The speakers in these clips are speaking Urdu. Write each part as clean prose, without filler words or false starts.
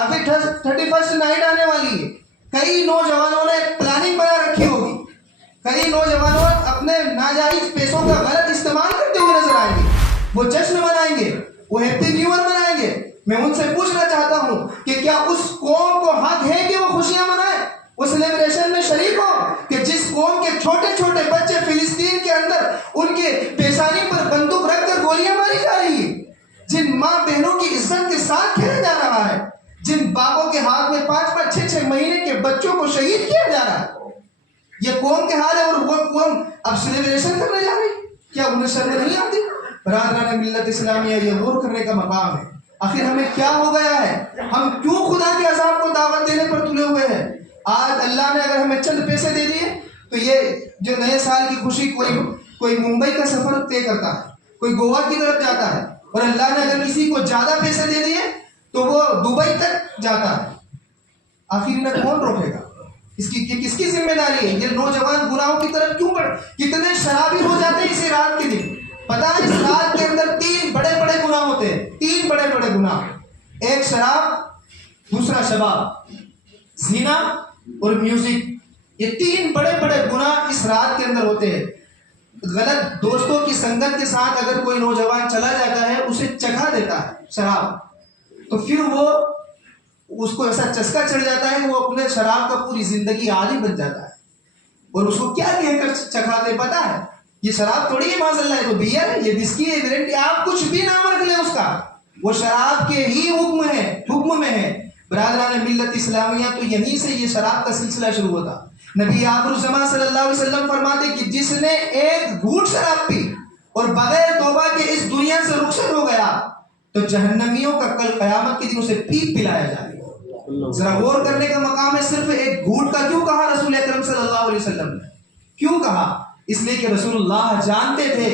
ابھی 31 نائٹ آنے والی ہے. کئی نوجوانوں نے پلاننگ بنا رکھی ہوگی. کئی نوجوان اپنے ناجائز پیسوں کا غلط استعمال کرتے ہوئے نظر آئیں گے. وہ جشن منائیں گے, وہ ہیپی نیو ایئر منائیں گے. میں ان سے پوچھنا چاہتا ہوں کہ کیا اس قوم کو حق ہے کہ وہ خوشیاں منائے, وہ سیلیبریشن میں شریک ہو, کہ جس قوم کے چھوٹے چھوٹے بچے فلسطین کے اندر ان کے پیشانی پر بندوق رکھ کر گولیاں ماری جا رہی ہیں, جن ماں بہنوں کی عزت کے ساتھ کھیلا جا رہا ہے, جن باپوں کے ہاتھ میں 5 6 مہینے کے بچوں کو شہید کیا جا رہا ہے. یہ قوم کے حال ہے, اور وہ قوم اب سیلیبریشن کرنے جا رہی. کیا انہیں شرم نہیں آتی؟ برادران ملت اسلامیہ, یہ غور کرنے کا مقام ہے. آخر ہمیں کیا ہو گیا ہے؟ ہم کیوں خدا کے عذاب کو دعوت دینے پر تلے ہوئے ہیں؟ آج اللہ نے اگر ہمیں چند پیسے دے دیے تو یہ جو نئے سال کی خوشی, کوئی ممبئی کا سفر طے کرتا ہے, کوئی گوا کی طرف جاتا ہے, اور اللہ نے اگر کسی کو زیادہ پیسے دے دیے تو وہ دبئی تک جاتا ہے. آخر انہیں کون روکے گا؟ کس کی ذمہ داری ہے؟ یہ نوجوان گناہوں کی طرف کیوں بڑھ, کتنے شرابی ہو جاتے ہیں اسی رات کے دن. پتا ہے اس رات کے اندر 3 بڑے بڑے گناہ ہوتے ہیں, 3 بڑے بڑے گناہ. ایک شراب, دوسرا شباب, زنا اور میوزک. یہ 3 بڑے بڑے گناہ اس رات کے اندر ہوتے ہیں. غلط دوستوں کی سنگت کے ساتھ اگر کوئی نوجوان چلا جاتا ہے, اسے چکھا دیتا ہے شراب, تو پھر وہ اس کو ایسا چسکا چڑھ جاتا ہے کہ وہ اپنے شراب کا پوری زندگی عادی بن جاتا ہے. اور اس کو کیا کہہ کر چکھاتے پتا ہے؟ یہ شراب تھوڑی ہے معاذ اللہ, ہے تو بیئر ہے, یہ وسکی ہے, برینڈی, آپ کچھ بھی نام رکھ لیں اس کا, وہ شراب کے ہی حکم میں ہے. برادران ملت اسلامیہ, تو یہیں سے یہ شراب کا سلسلہ شروع ہوتا. نبی آخر الزمان صلی اللہ علیہ وسلم فرماتے کہ جس نے ایک گھونٹ شراب پی اور بغیر توبہ کے اس دنیا سے رخصت ہو گیا تو جہنمیوں کا کل قیامت کے دن اسے پیپ پلایا جائے. ذرا غور کرنے کا مقام ہے, صرف ایک گھونٹ کا کیوں کہا رسول اکرم صلی اللہ علیہ وسلم نے؟ کیوں کہا؟ اس لیے کہ رسول اللہ جانتے تھے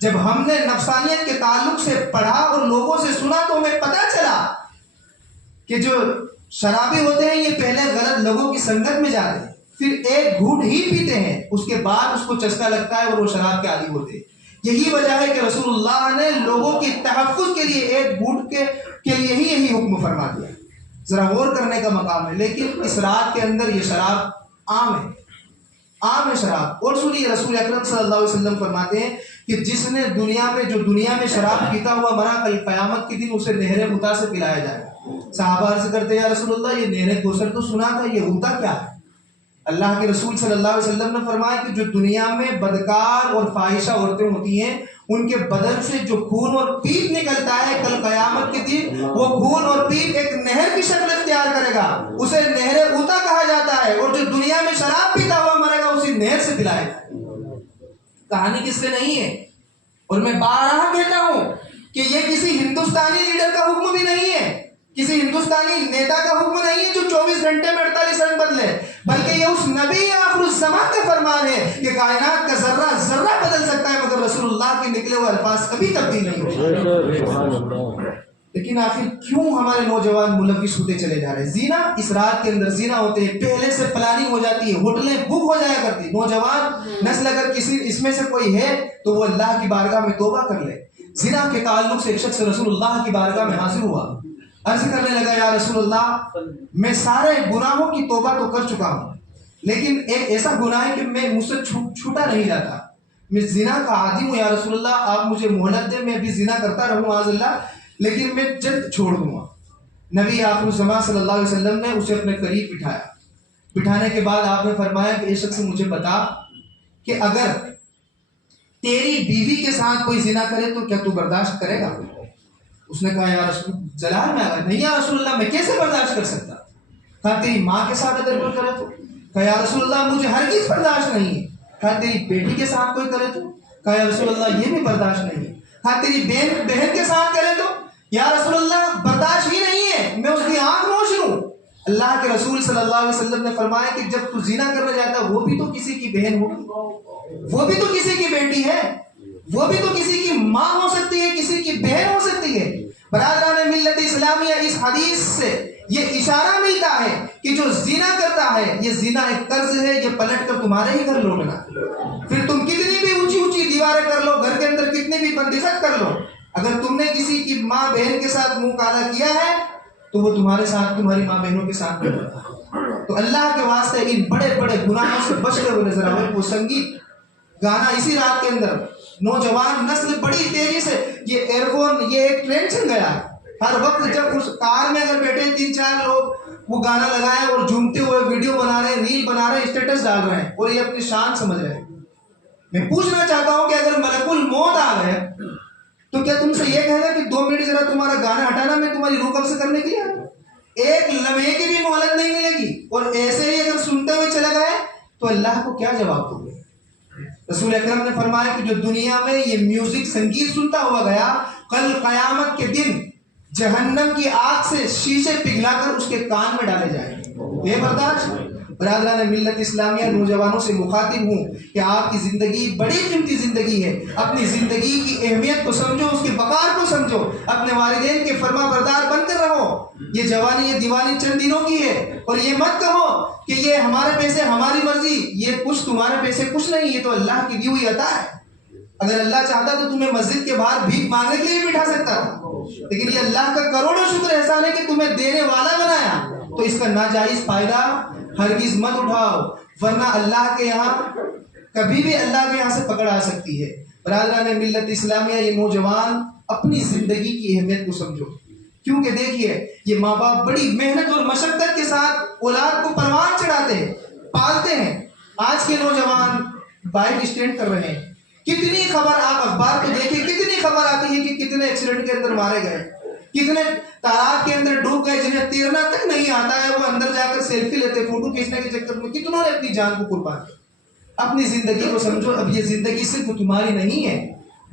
جب ہم نے نفسانیت کے تعلق سے پڑھا اور لوگوں سے سنا تو ہمیں پتہ چلا کہ جو شرابی ہوتے ہیں یہ پہلے غلط لوگوں کی سنگت میں جاتے ہیں, پھر ایک گھونٹ ہی پیتے ہیں, اس کے بعد اس کو چسکا لگتا ہے اور وہ شراب کے عادی ہوتے ہیں. یہی وجہ ہے کہ رسول اللہ نے لوگوں کی تحفظ کے لیے ایک گھونٹ کے لیے ہی یہی حکم فرما دیا. ذرا غور کرنے کا مقام ہے. لیکن اس رات کے اندر یہ شراب عام ہے شراب. اور سنیے, رسول اکرم صلی اللہ علیہ وسلم فرماتے ہیں کہ جس نے دنیا میں شراب پیتا ہوا مرا, کل قیامت کے دن اسے نہر غوطہ سے پلایا جائے گا. صحابہ عرض کرتے ہیں یا رسول اللہ, یہ نہر کوثر تو سنا تھا, یہ غوطہ کیا ہے؟ اللہ کے رسول صلی اللہ علیہ وسلم نے فرمایا کہ جو دنیا میں بدکار اور فاحشہ عورتیں ہوتی ہیں ان کے بدن سے جو خون اور پیپ نکلتا ہے, کل قیامت کے دن وہ خون اور پیپ ایک نہر کی شکل اختیار کرے گا, اسے نہر غوطہ کہا جاتا ہے. اور جو دنیا میں شراب پیتا ہوا مرے گا اسی نہر سے پلائے گا. کہانی کس سے نہیں ہے, اور میں بارہا کہتا ہوں کہ یہ کسی ہندوستانی لیڈر کا حکم بھی نہیں ہے, کسی ہندوستانی نیتا کا حکم نہیں ہے جو 24 گھنٹے میں 48 رنگ بدلے, بلکہ یہ اس نبی آخر الزمان کا فرمان ہے کہ کائنات کا ذرہ ذرہ بدل سکتا ہے مگر رسول اللہ کے نکلے ہوئے الفاظ کبھی تبدیل نہیں ہوتے. لیکن آخر کیوں ہمارے نوجوان ملوث ہوتے چلے جا رہے ہیں؟ زینا, اس رات کے اندر زینا ہوتے ہیں, پہلے سے پلاننگ ہو جاتی ہے, ہوٹلیں بک ہو جایا کرتی. نوجوان نسل اگر کسی اس میں سے کوئی ہے تو وہ اللہ کی بارگاہ میں توبہ کر لے. زنا کے تعلق سے ایک شخص رسول اللہ کی بارگاہ میں حاضر ہوا, عرض کرنے لگا یا رسول اللہ, میں سارے گناہوں کی توبہ تو کر چکا ہوں, لیکن ایک ایسا گناہ ہے کہ میں مجھ سے چھوٹا نہیں جاتا, میں زنا کا عادی ہوں. یا رسول اللہ, آپ مجھے مہلت دیں, میں بھی زنا کرتا رہوں معاذ اللہ, لیکن میں جلد چھوڑ دوں گا. نبی آخر الزمان صلی اللہ علیہ وسلم نے اسے اپنے قریب بٹھایا. بٹھانے کے بعد آپ نے فرمایا کہ اے شخص مجھے بتا کہ اگر تیری بیوی کے ساتھ کوئی زنا کرے تو کیا تو برداشت کرے گا؟ اس نے کہا یا رسول جلال میں آگا, نہیں یا رسول اللہ, میں کیسے برداشت کر سکتا. کہا تیری ماں کے ساتھ اگر کوئی کرے تو؟ کہا یا رسول اللہ مجھے ہرگز برداشت نہیں ہے. کہا تیری بیٹی کے ساتھ کوئی کرے تو؟ کہا یا رسول اللہ یہ بھی برداشت نہیں ہے. کہا تیری بہن کے ساتھ کرے تو؟ یا رسول اللہ برداشت ہی نہیں ہے, میں اس کی آنکھ نوش لوں. اللہ کے رسول صلی اللہ علیہ وسلم نے فرمایا کہ جب تو زنا کرنے جاتا ہے وہ بھی تو کسی کی بہن ہوگی, وہ بھی تو کسی کی بیٹی ہے, وہ بھی تو کسی کی ماں ہو سکتی ہے, کسی کی بہن ہو سکتی ہے. برادران ملت اسلامیہ, اس حدیث سے یہ اشارہ ملتا ہے کہ جو زنا کرتا ہے یہ زنا ایک قرض ہے, یہ پلٹ کر تمہارے ہی گھر لوٹنا. پھر تم کتنی بھی اونچی اونچی دیواریں کر لو, گھر کے اندر کتنی بھی بندشت کر لو, اگر تم نے کسی کی ماں بہن کے ساتھ منہ کالا کیا ہے تو وہ تمہارے ساتھ تمہاری ماں بہنوں کے ساتھ نہیں ہوتا. تو اللہ کے واسطے ان بڑے بڑے گناہوں سے بچتے ہوئے نظر آئے. وہ سنگیت گانا اسی رات کے اندر نوجوان نسل بڑی تیزی سے یہ ایئر فون یہ ایک ٹرینڈ چل گیا ہے. ہر وقت جب اس کار میں اگر بیٹھے 3-4 لوگ وہ گانا لگائے اور جھومتے ہوئے ویڈیو بنا رہے ہیں, ریل بنا رہے ہیں, اسٹیٹس ڈال رہے ہیں اور یہ اپنی شان سمجھ رہے ہیں. میں پوچھنا چاہتا ہوں کہ اگر ملک الموت آ گئے تو کیا تم سے یہ کہے گا کہ 2 منٹ ذرا تمہارا گانا ہٹانا, میں تمہاری روح قبض کرنے کے لیے ایک لمحے کی بھی مہلت نہیں ملے گی, اور ایسے ہی اگر سنتے ہوئے چلا گئے تو اللہ کو کیا جواب دو گے؟ رسول اکرم نے فرمایا کہ جو دنیا میں یہ میوزک سنگیت سنتا ہوا گیا, کل قیامت کے دن جہنم کی آگ سے شیشے پگھلا کر اس کے کان میں ڈالے جائیں گے. بے برداشت برادران ملت اسلامیہ, نوجوانوں سے مخاطب ہوں کہ آپ کی زندگی بڑی قیمتی زندگی ہے. اپنی زندگی کی اہمیت کو سمجھو, اس کے وقار کو سمجھو, اپنے والدین کے فرما بردار بن کر رہو. یہ جوانی یہ دیوانی چند دنوں کی ہے, اور یہ مت کہو کہ یہ ہمارے پیسے ہماری مرضی, یہ کچھ تمہارے پیسے کچھ نہیں, یہ تو اللہ کی دی ہوئی عطا ہے. اگر اللہ چاہتا تو تمہیں مسجد کے باہر بھیک مانگنے کے لیے بھی بٹھا سکتا تھا, لیکن یہ اللہ کا کروڑوں شکر احسان ہے کہ تمہیں دینے والا بنایا. تو اس کا ناجائز فائدہ ہرگز مت اٹھاؤ, ورنہ اللہ کے یہاں کبھی بھی اللہ کے یہاں سے پکڑ آ سکتی ہے. برادران ملت اسلامیہ, یہ نوجوان اپنی زندگی کی اہمیت کو سمجھو, کیونکہ دیکھیے یہ ماں باپ بڑی محنت اور مشقت کے ساتھ اولاد کو پروان چڑھاتے ہیں, پالتے ہیں. آج کے نوجوان بائک اسٹینڈ کر رہے ہیں. کتنی خبر, آپ اخبار کو دیکھیں, کتنی خبر آتی ہے کہ کتنے ایکسیڈنٹ کے اندر مارے گئے, کتنے تالاب کے اندر ڈوب گئے, جنہیں تیرنا تک نہیں آتا ہے, وہ اندر جا کر سیلفی لیتے, فوٹو کھینچنے کے چکر میں کتنوں نے اپنی جان کو قربان کیا. اپنی زندگی کو سمجھو. اب یہ زندگی صرف تمہاری نہیں ہے,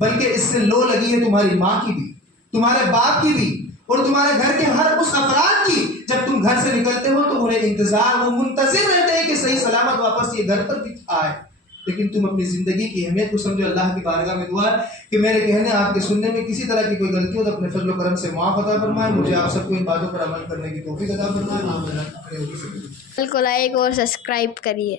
بلکہ اس سے لو لگی ہے تمہاری ماں کی بھی, تمہارے باپ کی بھی, اور تمہارے گھر کے ہر اس افراد کی. جب تم گھر سے نکلتے ہو تو انہیں انتظار, وہ منتظر رہتے ہیں کہ صحیح سلامت واپس یہ گھر پر بھی آئے. لیکن تم اپنی زندگی کی اہمیت کو سمجھو. اللہ کی بارگاہ میں دعا ہے کہ میرے کہنے آپ کے سننے میں کسی طرح کی کوئی غلطی ہو تو اپنے فضل و کرم سے معاف عطا فرمائے. مجھے آپ سب کو ان باتوں پر عمل کرنے کی توفیق عطا فرمائے. چینل کو لائک اور سبسکرائب کریے.